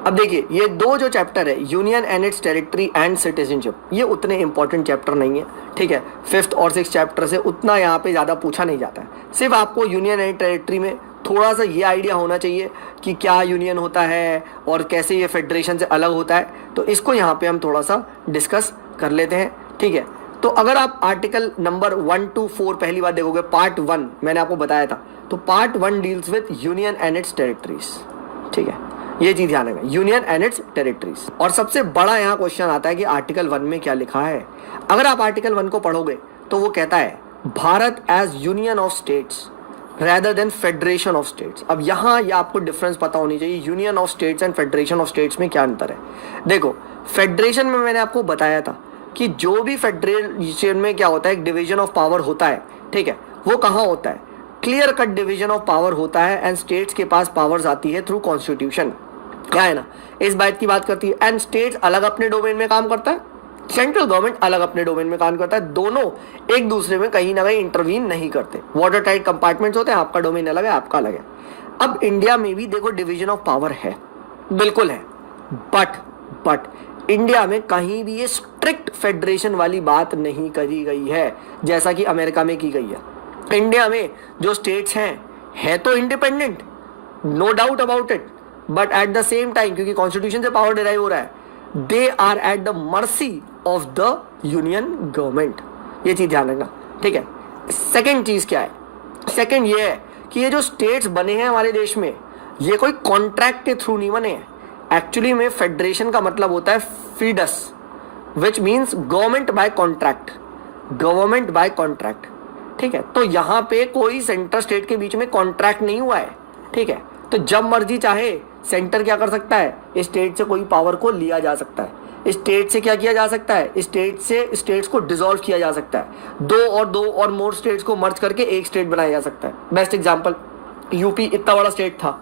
अब देखिए ये दो जो चैप्टर है, union and it's territory and citizenship, ये उतने इंपॉर्टेंट चैप्टर नहीं है, ठीक है। फिफ्थ और सिक्स चैप्टर से उतना यहाँ पे ज़्यादा पूछा नहीं जाता है। सिर्फ आपको यूनियन एंड टेरिटरी में थोड़ा सा ये आइडिया होना चाहिए कि क्या यूनियन होता है और कैसे ये फेडरेशन से अलग होता है, तो इसको यहाँ पे हम थोड़ा सा डिस्कस कर लेते हैं, ठीक है। तो अगर आप आर्टिकल नंबर 1 to 4 पहली बार देखोगे, पार्ट 1 मैंने आपको बताया था, तो part 1 deals with union and it's territories, ठीक है। ये चीज ध्यान रखना, यूनियन एंड इट्स टेरिटरीज। और सबसे बड़ा यहाँ क्वेश्चन आता है कि आर्टिकल 1 में क्या लिखा है। अगर आप आर्टिकल 1 को पढ़ोगे तो वो कहता है Bharat as union of states rather than federation of states. अब यहाँ ये आपको डिफरेंस पता होनी चाहिए, union of states and federation of states में क्या अंतर है। देखो फेडरेशन में मैंने आपको बताया था कि जो भी फेडरेशन में क्या होता है, एक डिवीजन ऑफ पावर होता है, ठीक है। वो कहाँ होता है, clear cut division of power होता है एंड स्टेट्स के पास पावर्स आती है थ्रू कॉन्स्टिट्यूशन, क्या है ना, इस बात की बात करती है। एंड स्टेट्स अलग अपने डोमेन में काम करता है, सेंट्रल गवर्नमेंट अलग अपने डोमेन में काम करता है, दोनों एक दूसरे में कहीं ना कहीं इंटरवीन नहीं करते। वाटर टाइट कंपार्टमेंट्स होते हैं, आपका डोमेन अलग है, आपका अलग है। अब इंडिया में भी देखो डिवीजन ऑफ पावर है, बिल्कुल है, बट इंडिया में कहीं भी ये स्ट्रिक्ट फेडरेशन वाली बात नहीं करी गई है जैसा कि अमेरिका में की गई है। इंडिया में जो स्टेट्स हैं है तो independent, no doubt about it, but at the same time क्योंकि कॉन्स्टिट्यूशन से पावर डिराइव हो रहा है, they are at the mercy of the union government. ये चीज ध्यान रखना, ठीक है। सेकंड चीज क्या है, सेकंड ये है कि ये जो स्टेट्स बने हैं हमारे देश में, ये कोई कॉन्ट्रैक्ट के थ्रू नहीं बने हैं। एक्चुअली में फेडरेशन का मतलब होता है फीडस, which means government by contract, government by contract, ठीक है। तो यहाँ पे कोई सेंटर स्टेट के बीच में कॉन्ट्रैक्ट नहीं हुआ है, ठीक है। तो जब मर्जी चाहे सेंटर क्या कर सकता है, स्टेट से कोई पावर को लिया जा सकता है, स्टेट से क्या किया जा सकता है, स्टेट से स्टेट्स को डिसॉल्व किया जा सकता है, दो और मोर स्टेट्स को मर्ज करके एक स्टेट बनाया जा सकता है। बेस्ट एग्जांपल, यूपी इतना बड़ा स्टेट था,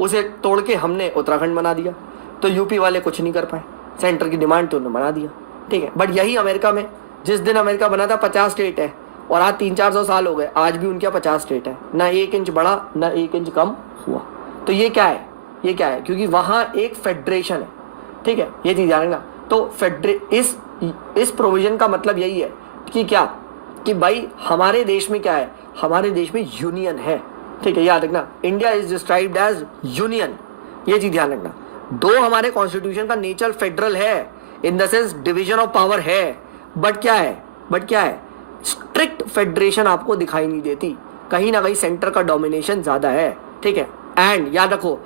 उसे तोड़ के हमने उत्तराखंड बना दिया, तो यूपी वाले कुछ नहीं कर पाए, सेंटर की डिमांड तो उन्होंने बना दिया, ठीक है। बट यही अमेरिका में, जिस दिन अमेरिका बना था 50 स्टेट है, और आज 300-400 साल हो गए, आज भी उनके 50 स्टेट है, ना 1 इंच बढ़ा ना 1 इंच कम हुआ। तो ये क्या है, ये क्या है, क्योंकि वहां एक फेडरेशन है, ठीक है। ये चीज ध्यान रखना। तो इस प्रोविजन का मतलब यही है कि क्या, कि भाई हमारे देश में क्या है, हमारे देश में यूनियन है, ठीक है। याद रखना, India is described as union, ये चीज ध्यान रखना। दो हमारे कॉन्स्टिट्यूशन का नेचर फेडरल है, in the sense division of power है, बट क्या है, स्ट्रिक्ट फेडरेशन आपको दिखाई नहीं देती, कहीं ना कहीं सेंटर का डोमिनेशन ज्यादा है, ठीक है। एंड याद रखो,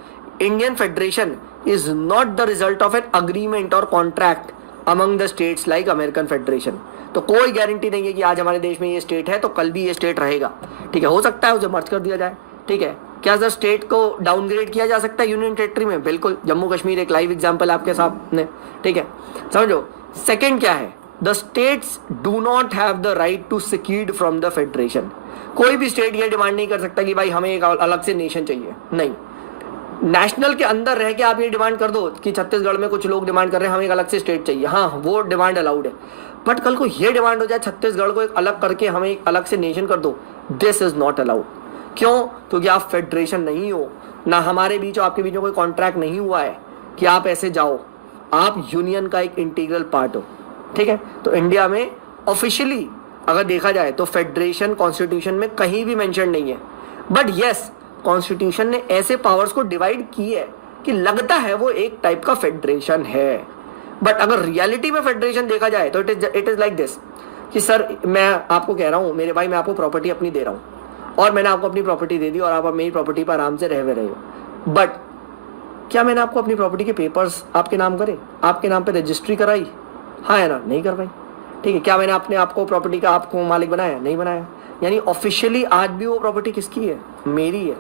Indian federation is not the result of an agreement और contract among the states like American federation. तो कोई गारंटी नहीं है कि आज हमारे देश में ये स्टेट है तो कल भी ये स्टेट रहेगा, ठीक है। हो सकता है उसे मर्ज कर दिया जाए, ठीक है। क्या सर स्टेट को डाउनग्रेड किया जा सकता है यूनियन टेरिटरी में, बिल्कुल। जम्मू कश्मीर एक लाइव एग्जांपल आपके सामने, ठीक है, समझो। सेकंड क्या है, the states do not have the right to secede from the federation. कोई भी स्टेट ये डिमांड नहीं कर सकता कि भाई हमें एक अलग से नेशन चाहिए, नहीं। नेशनल के अंदर रह के आप ये डिमांड कर दो कि छत्तीसगढ़ में कुछ लोग डिमांड कर रहे हैं हमें एक अलग से स्टेट चाहिए, हाँ वो डिमांड अलाउड है। बट कल को ये डिमांड हो जाए छत्तीसगढ़ को एक अलग करके हमें एक अलग से नेशन कर दो, दिस इज नॉट अलाउड। क्यों, क्योंकि आप फेडरेशन नहीं हो, ना हमारे बीच और आपके बीच में कोई कॉन्ट्रैक्ट नहीं हुआ है कि आप ऐसे जाओ, आप यूनियन का एक इंटीग्रल पार्ट हो, ठीक है। तो इंडिया में ऑफिशियली अगर देखा जाए तो फेडरेशन कॉन्स्टिट्यूशन में कहीं भी मेंशन नहीं है, बट यस कॉन्स्टिट्यूशन ने ऐसे पावर्स को डिवाइड की है कि लगता है वो एक टाइप का फेडरेशन है। बट अगर रियलिटी में फेडरेशन देखा जाए तो इट इज लाइक दिस कि सर मैं आपको कह रहा हूँ मेरे भाई, मैं आपको प्रॉपर्टी अपनी दे रहा हूँ और मैंने आपको अपनी प्रॉपर्टी दे दी और आप मेरी प्रॉपर्टी पर आराम से रह रहे हो, बट क्या मैंने आपको अपनी प्रॉपर्टी के पेपर्स आपके नाम करे, आपके नाम पे रजिस्ट्री कराई, हाँ है ना, नहीं करवाई, ठीक है। क्या मैंने अपने आपको प्रॉपर्टी का आपको मालिक बनाया, नहीं बनाया। यानी ऑफिशियली आज भी वो प्रॉपर्टी किसकी है, मेरी है।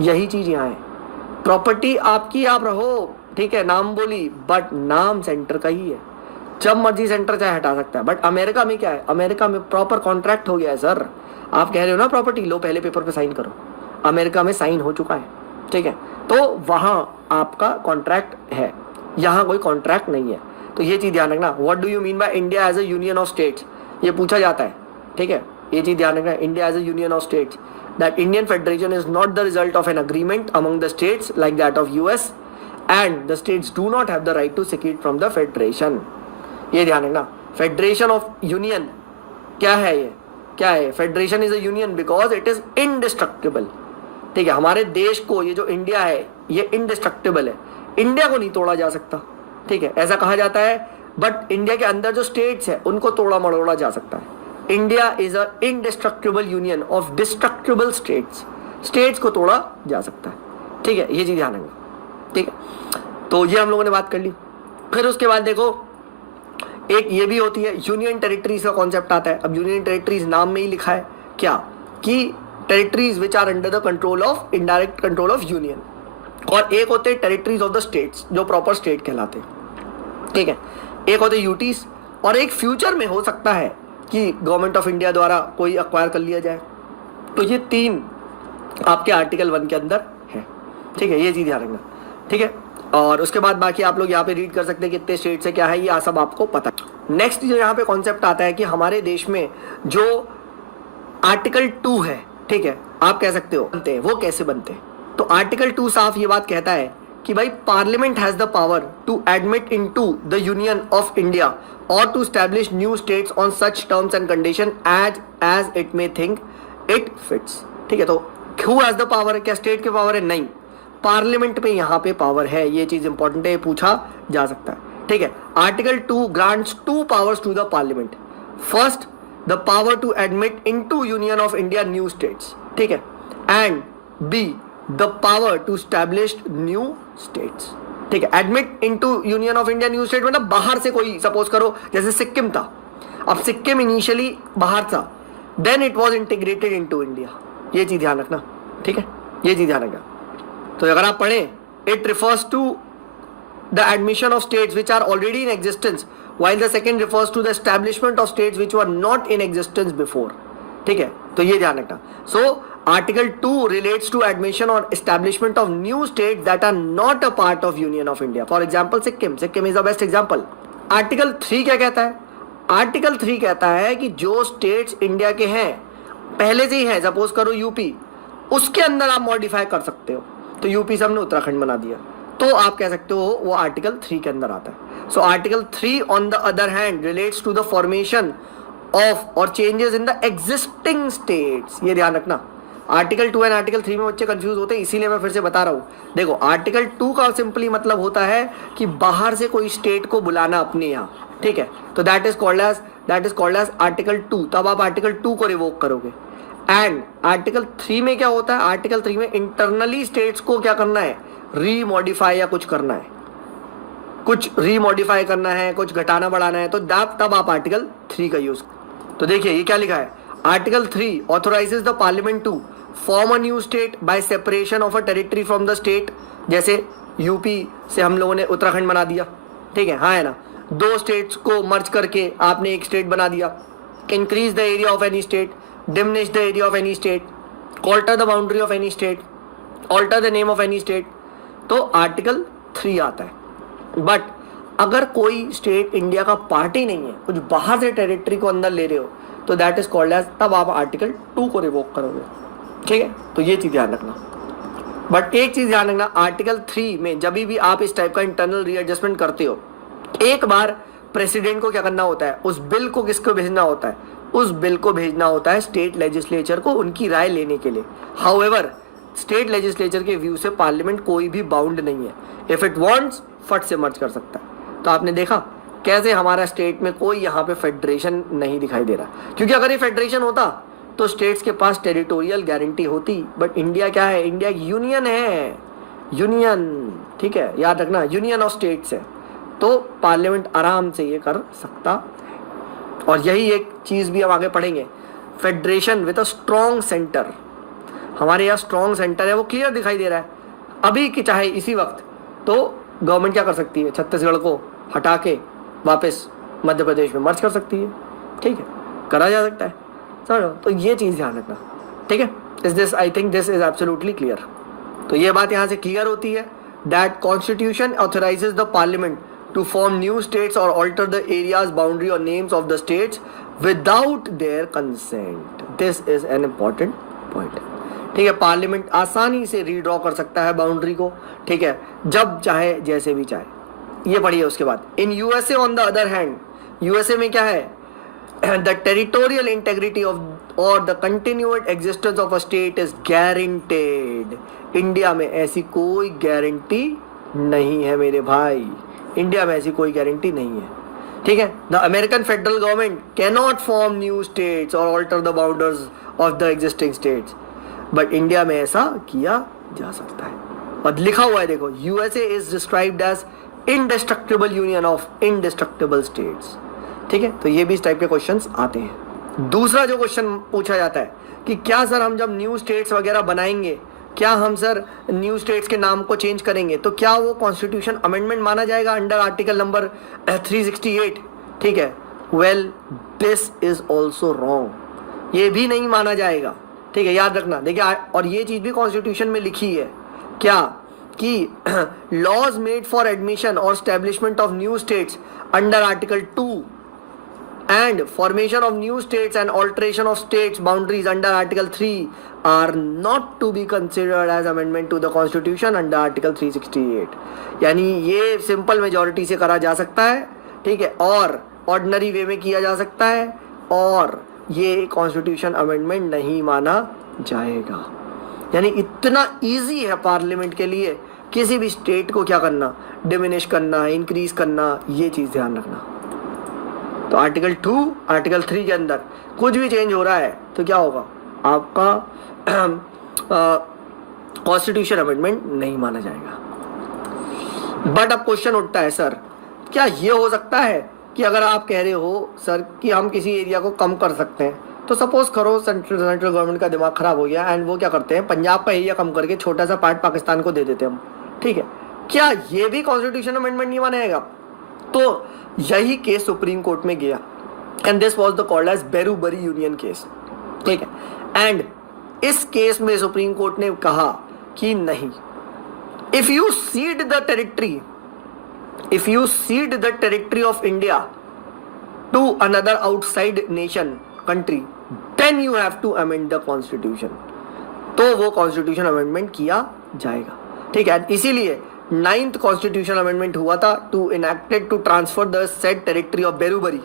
यही चीज यहाँ है, प्रॉपर्टी आपकी आप रहो, ठीक है, नाम बोली, बट नाम सेंटर का ही है, जब मर्जी सेंटर चाहे हटा सकता है। बट अमेरिका में क्या है, अमेरिका में प्रॉपर कॉन्ट्रैक्ट हो गया है सर, आप कह रहे हो ना प्रॉपर्टी, लो पहले पेपर पे साइन करो, अमेरिका में साइन हो चुका है, ठीक है। तो वहां आपका कॉन्ट्रैक्ट है, यहाँ कोई कॉन्ट्रैक्ट नहीं है। तो ये चीज ध्यान रखना, what do you mean by India as a union of states, ये पूछा जाता है, ठीक है। ये चीज ध्यान रखना, India as a union of states, that Indian federation is not the result of an agreement among the states like that of US and the states do not have the right to secret from the federation. ये ध्यान रखना, federation of union क्या है, ये क्या है, federation is a union because it is indestructible. ठीक है, हमारे देश को, ये जो इंडिया है ये इनडिस्ट्रक्टिबल है, इंडिया को नहीं तोड़ा जा सकता। ठीक है, ऐसा कहा जाता है, बट इंडिया के अंदर जो स्टेट्स है उनको तोड़ा मरोड़ा जा सकता है। India is a indestructible union of destructible states, states को तोड़ा जा सकता है। ठीक है, ये चीज ध्यान रखना। ठीक है, तो ये हम लोगों ने बात कर ली। फिर उसके बाद देखो एक ये भी होती है, यूनियन टेरिटरीज का कॉन्सेप्ट आता है। अब यूनियन टेरिटरीज नाम में ही लिखा है क्या, कि territories which are under the control of, indirect control of union. और एक होते हैं टेरिटरीज ऑफ द स्टेट्स जो प्रॉपर स्टेट कहलाते हैं। ठीक है, एक होते यूटीज, और एक फ्यूचर में हो सकता है कि गवर्नमेंट ऑफ इंडिया द्वारा कोई अक्वायर कर लिया जाए। तो ये तीन आपके आर्टिकल 1 के अंदर है। ठीक है, ये चीज ध्यान रखना। ठीक है, और उसके बाद बाकी आप लोग यहाँ पे रीड कर सकते हैं कितने स्टेट से क्या है, ये सब आपको पता है। नेक्स्ट जो यहाँ पे कॉन्सेप्ट आता है कि हमारे देश में जो आर्टिकल 2 है, ठीक है, आप कह सकते हो बनते हैं, वो कैसे बनते हैं। तो आर्टिकल 2 साफ ये बात कहता है कि भाई parliament has the power to admit into the union of India और to establish new states on such terms and conditions as it may think it fits. ठीक है, तो हु हैज द पावर, क्या स्टेट के power है, नहीं, parliament पे यहाँ पे पावर है। ये चीज इंपॉर्टेंट है, पूछा जा सकता है। ठीक है, article 2 grants 2 powers to the parliament. First, the power to admit into union of India new states. ठीक है, and B the power to establish new states. ठीक है, admit into union of India new state मतलब बाहर से कोई, suppose करो जैसे सिक्किम था, अब सिक्किम इनिशियली बाहर था, then it was integrated into India. ये चीज ध्यान रखना। ठीक है, ये चीज ध्यान रखना। तो अगर आप पढ़ें, it refers to the admission of states which are already in existence, while the second refers to the establishment of states which were not in existence before। ठीक है, तो ये ध्यान रखना। So article 2 relates to admission or establishment of new states that are not a part of Union of India। For example, Sikkim is the best example। Article 3 क्या कहता है, article 3 कहता है कि जो स्टेट्स इंडिया के हैं पहले से ही है, सपोज करो यूपी, उसके अंदर आप मॉडिफाई कर सकते हो। तो यूपी से हमने उत्तराखंड बना दिया, तो आप कह सकते हो वो आर्टिकल 3 के अंदर आता है। So article 3 on the other hand relates to the formation of और changes in the existing states. ये ध्यान रखना, आर्टिकल 2 एंड आर्टिकल 3 में बच्चे कंफ्यूज होते हैं, इसीलिए मैं फिर से बता रहा हूँ। देखो, आर्टिकल 2 का सिंपली मतलब होता है कि बाहर से कोई स्टेट को बुलाना अपने यहाँ। ठीक है, तो that is called as article 2। तब आप आर्टिकल 2 को रिवोक करोगे। एंड आर्टिकल 3 में क्या होता है, आर्टिकल 3 में इंटरनली स्टेट्स को क्या करना है, रीमॉडिफाई या कुछ करना है, कुछ रीमॉडिफाई करना है, कुछ घटाना बढ़ाना है, तो तब आप आर्टिकल 3 का यूज। तो देखिए ये क्या लिखा है, article 3 authorizes the parliament to form a new state by separation of a territory from the state. जैसे यूपी से हम लोगों ने उत्तराखंड बना दिया, ठीक है, हाँ है ना, 2 स्टेट्स को मर्ज करके आपने एक स्टेट बना दिया। Increase the area of any state, diminish the area of any state, alter the boundary of any state, alter the name of any state. तो आर्टिकल 3 आता है। बट अगर कोई स्टेट इंडिया का पार्ट ही नहीं है, कुछ बाहर से टेरिटरी को अंदर ले रहे हो, तो दैट इज कॉल्ड एज, तब आप आर्टिकल 2 को रिवोक करोगे। ठीक है, तो ये चीज ध्यान रखना। बट एक चीज ध्यान रखना, आर्टिकल 3 में जब भी आप इस टाइप का इंटरनल रीएडजस्टमेंट करते हो, एक बार प्रेसिडेंट को क्या करना होता है, उस बिल को किसको भेजना होता है, उस बिल को भेजना होता है स्टेट लेजिस्लेचर को उनकी राय लेने के लिए। हाउएवर स्टेट लेजिस्लेचर के व्यू से पार्लियामेंट कोई भी बाउंड नहीं है, इफ इट वांट्स फट से मर्ज कर सकता है। तो आपने देखा कैसे हमारा स्टेट में कोई यहाँ पे फेडरेशन नहीं दिखाई दे रहा, क्योंकि अगर ये फेडरेशन होता तो स्टेट्स के पास टेरिटोरियल गारंटी होती। बट इंडिया क्या है, इंडिया यूनियन है, यूनियन, ठीक है, याद रखना, यूनियन ऑफ स्टेट्स है, तो पार्लियामेंट आराम से ये कर सकता। और यही एक चीज भी हम आगे पढ़ेंगे, federation with a strong centre. हमारे यहाँ स्ट्रॉन्ग सेंटर है, वो क्लियर दिखाई दे रहा है अभी की, चाहे इसी वक्त। तो गवर्नमेंट क्या कर सकती है, छत्तीसगढ़ को हटा के वापस मध्य प्रदेश में मर्ज कर सकती है। ठीक है, करा जा सकता है। चलो, तो ये चीज़ ध्यान रखना। ठीक है, is this, I think this is absolutely clear. तो ये बात यहाँ से क्लियर होती है that constitution authorises the parliament to form new states or alter the areas, boundary or names of the states without their consent. This is an important point. ठीक है, parliament आसानी से रीड्रॉ कर सकता है बाउंड्री को, ठीक है, जब चाहे जैसे भी चाहे। ये पढ़िए उसके बाद। In USA on the other hand, USA में क्या है, द टेरिटोरियल इंटेग्रिटी ऑफ और the continued existence of a state is guaranteed. India में ऐसी कोई गारंटी नहीं है मेरे भाई, इंडिया में ऐसी कोई गारंटी नहीं है, ठीक है। The American federal government can not form new states और alter the boundaries of the existing states, but India में ऐसा किया जा सकता है। और लिखा हुआ है देखो, USA is described as indestructible union of indestructible states, ठीक है। तो ये भी इस टाइप के क्वेश्चंस आते हैं। दूसरा जो क्वेश्चन पूछा जाता है कि क्या सर हम जब न्यू स्टेट्स वगैरह बनाएंगे, क्या हम सर न्यू स्टेट्स के नाम को चेंज करेंगे तो क्या वो कॉन्स्टिट्यूशन अमेंडमेंट माना जाएगा अंडर आर्टिकल नंबर 368, ठीक है। Well this is also wrong, ये भी नहीं माना जाएगा, ठीक है, याद रखना। देखिए, और ये चीज भी कॉन्स्टिट्यूशन में लिखी है क्या, कि लॉज मेड फॉर एडमिशन और establishment of new states under article 2 and formation of new states and alteration of states boundaries under article 3 are not to be considered as amendment to the constitution under article 368। यानी ये simple majority से करा जा सकता है, ठीक है, और ऑर्डिनरी वे में किया जा सकता है, और ये कॉन्स्टिट्यूशन अमेंडमेंट नहीं माना जाएगा। यानी इतना इजी है पार्लियामेंट के लिए किसी भी स्टेट को क्या करना, डिमिनिश करना, इंक्रीज करना, ये चीज ध्यान रखना। तो आर्टिकल 2 आर्टिकल 3 के अंदर कुछ भी चेंज हो रहा है तो क्या होगा, आपका कॉन्स्टिट्यूशन अमेंडमेंट नहीं माना जाएगा। बट अब क्वेश्चन उठता है, सर क्या ये हो सकता है कि अगर आप कह रहे हो सर कि हम किसी एरिया को कम कर सकते हैं, तो सपोज करो सेंट्रल गवर्नमेंट का दिमाग खराब हो गया एंड वो क्या करते हैं, पंजाब का एरिया कम करके छोटा सा पार्ट पाकिस्तान को दे देते हैं हम, ठीक है, क्या ये भी कॉन्स्टिट्यूशन अमेंडमेंट नहीं माना जाएगा? तो यही केस सुप्रीम कोर्ट में गया and this was the called as Berubari union case, ठीक है। एंड इस केस में सुप्रीम कोर्ट ने कहा कि नहीं, if you cede the territory of India to another outside nation country then you have to amend the constitution. तो वो कॉन्स्टिट्यूशन अमेंडमेंट किया जाएगा, ठीक है। इसीलिए 9th कॉन्स्टिट्यूशन अमेंडमेंट हुआ था to enacted to transfer the said territory of Berubari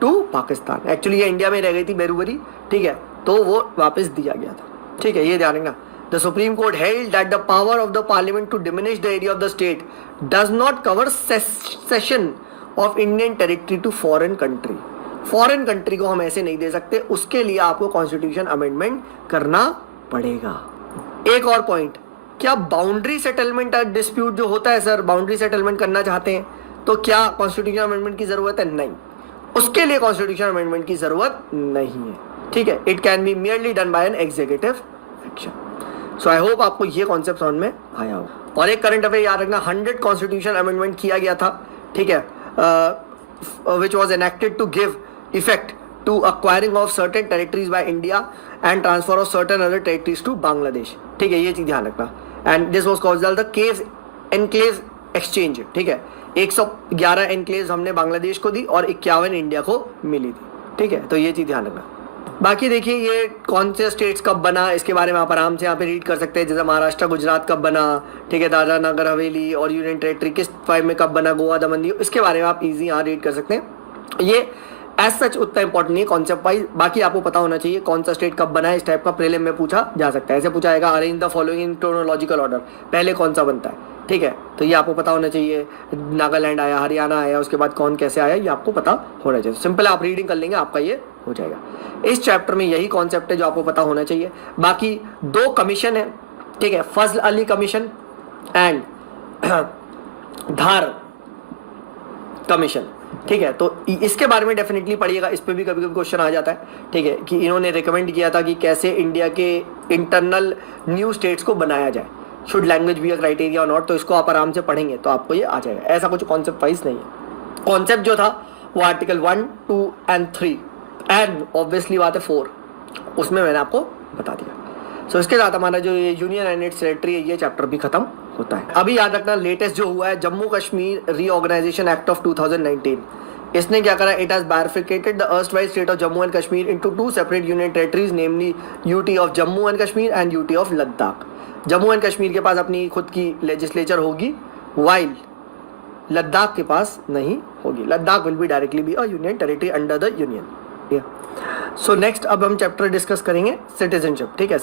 to Pakistan. Actually ये इंडिया में रह गई थी बेरूबरी, ठीक है, तो वो वापस दिया गया था, ठीक है, ये ध्यान रखना। The supreme court held that the power of the parliament to diminish the area of the state does not cover cession of Indian territory to foreign country. Foreign country को हम ऐसे नहीं दे सकते, उसके लिए आपको कॉन्स्टिट्यूशन अमेंडमेंट करना पड़ेगा। एक और पॉइंट, क्या बाउंड्री सेटलमेंट डिस्प्यूट जो होता है सर, बाउंड्री सेटलमेंट करना चाहते हैं तो क्या कॉन्स्टिट्यूशन अमेंडमेंट की जरूरत है? नहीं, उसके लिए कॉन्स्टिट्यूशन अमेंडमेंट की जरूरत नहीं है, ठीक है। It can be merely done by an executive action. So I hope आपको ये कॉन्सेप्ट समझ में आया हो। और एक करंट अफेयर याद रखना, 100 कॉन्स्टिट्यूशन अमेंडमेंट किया गया था, ठीक है, which was enacted to give effect to acquiring of certain territories by India and transfer of certain other territories to Bangladesh, ठीक है, ये चीज ध्यान रखना। and this was called the caves enclaves exchange, ठीक है। 111 एनक्लेव्स हमने बांग्लादेश को दी और 51 इंडिया को मिली थी, ठीक है, तो ये चीज ध्यान रखना। बाकी देखिए ये कौन से स्टेट्स कब बना, इसके बारे में आप आराम से यहाँ पे रीड कर सकते हैं, जैसे महाराष्ट्र गुजरात कब बना, ठीक है, दादरा नगर हवेली और यूनियन टेरिटरी किस टाइम में कब बना, गोवा दमन दीव, इसके बारे में आप इजी यहाँ रीड कर सकते हैं। ये एज सच उतना इंपॉर्टेंट नहीं है कॉन्सेप्ट वाइज, बाकी आपको पता होना चाहिए कौन सा स्टेट कब बना है, इस टाइप का प्रीलिम में पूछा जा सकता है। ऐसे पूछा जाएगा arrange the following in chronological order, पहले कौन सा बनता है, ठीक है, तो ये आपको पता होना चाहिए। नागालैंड आया, हरियाणा आया, उसके बाद कौन कैसे आया, ये आपको पता होना चाहिए। सिंपल आप रीडिंग कर लेंगे, आपका ये हो जाएगा। इस चैप्टर में यही कॉन्सेप्ट है जो आपको पता होना चाहिए। बाकी 2 कमीशन है, ठीक है, Fazal Ali commission and Dhar commission, ठीक है, तो इसके बारे में डेफिनेटली पढ़िएगा, इस पे भी कभी कभी क्वेश्चन आ जाता है, ठीक है, कि इन्होंने रिकमेंड किया था कि कैसे इंडिया के इंटरनल न्यू स्टेट्स को बनाया जाए, should language be a criteria और नॉट, तो इसको आप आराम से पढ़ेंगे तो आपको ये आ जाएगा। ऐसा कुछ कॉन्सेप्ट वाइज नहीं है। कॉन्सेप्ट जो था वो आर्टिकल 1, 2 एंड 3 एंड ऑब्वियसली बात है 4, उसमें मैंने आपको बता दिया। सो इसके साथ हमारा जो ये यूनियन एंड इट्स टेरिटरी है, ये चैप्टर भी खत्म होता है। अभी याद रखना लेटेस्ट जो हुआ है Jammu Kashmir reorganization act of 2019, इसने क्या करा, it has bifurcated the erstwhile state of Jammu and Kashmir into two separate union territories, namely UT of Jammu and Kashmir and UT of Ladakh. Jammu and Kashmir के पास अपनी खुद की लेजिस्लेचर होगी, वाइल लद्दाख के पास नहीं होगी। Ladakh will be directly be a union territory under the union. So next अब हम चैप्टर डिस्कस करेंगे सिटीजनशिप, ठीक है।